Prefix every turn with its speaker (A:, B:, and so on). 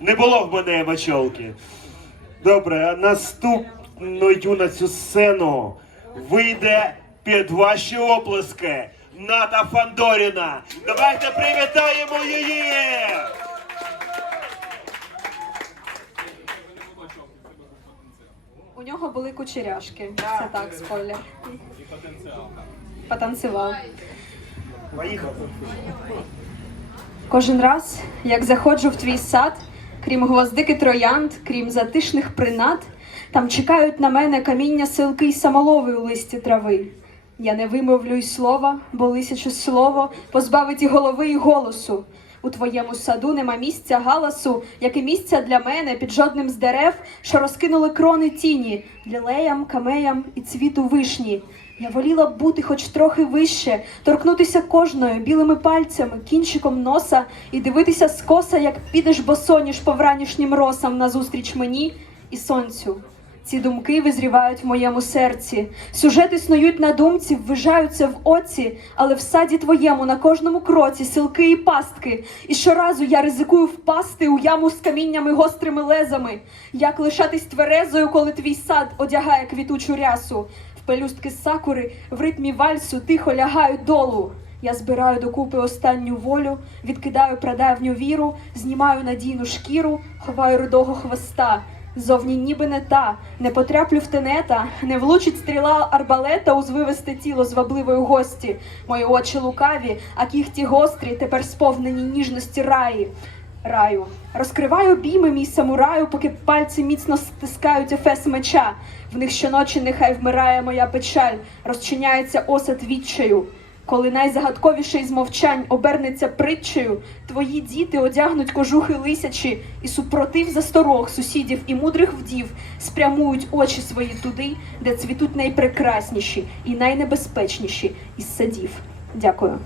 A: Не було в мене мочолки. Добре, а наступною на цю сцену вийде під ваші оплески Ната Фандоріна. Давайте привітаємо її!
B: У нього були кучеряшки. Це так, спойлер. Потанцював. Кожен раз, як заходжу в твій сад, крім гвоздики троянд, крім затишних принад, там чекають на мене каміння силки й самолови у листі трави. Я не вимовлю й слова, бо лисяче слово позбавить і голови, і голосу. У твоєму саду нема місця галасу, як і місця для мене під жодним з дерев, що розкинули крони тіні, лілеям, камеям і цвіту вишні. Я воліла б бути хоч трохи вище, торкнутися кожною білими пальцями, кінчиком носа і дивитися скоса, як підеш босоніж по вранішнім росам назустріч мені і сонцю. Ці думки визрівають в моєму серці. Сюжети снують на думці, ввижаються в оці, але в саді твоєму на кожному кроці силки і пастки. І щоразу я ризикую впасти у яму з каміннями гострими лезами. Як лишатись тверезою, коли твій сад одягає квітучу рясу? В пелюстки сакури в ритмі вальсу тихо лягають долу. Я збираю докупи останню волю, відкидаю прадавню віру, знімаю надійну шкіру, ховаю рудого хвоста. Зовні ніби не та, не потраплю в тенета, не влучить стріла арбалета у звивисте тіло звабливої гості. Мої очі лукаві, а кіхті гострі, тепер сповнені ніжності раї. Раю. Розкриваю обійми мій самураю, поки пальці міцно стискають ефес меча. В них щоночі нехай вмирає моя печаль, розчиняється осад відчаю. Коли найзагадковіший з мовчань обернеться притчею, твої діти одягнуть кожухи лисячі, і супротив засторог сусідів і мудрих вдів спрямують очі свої туди, де цвітуть найпрекрасніші і найнебезпечніші із садів. Дякую.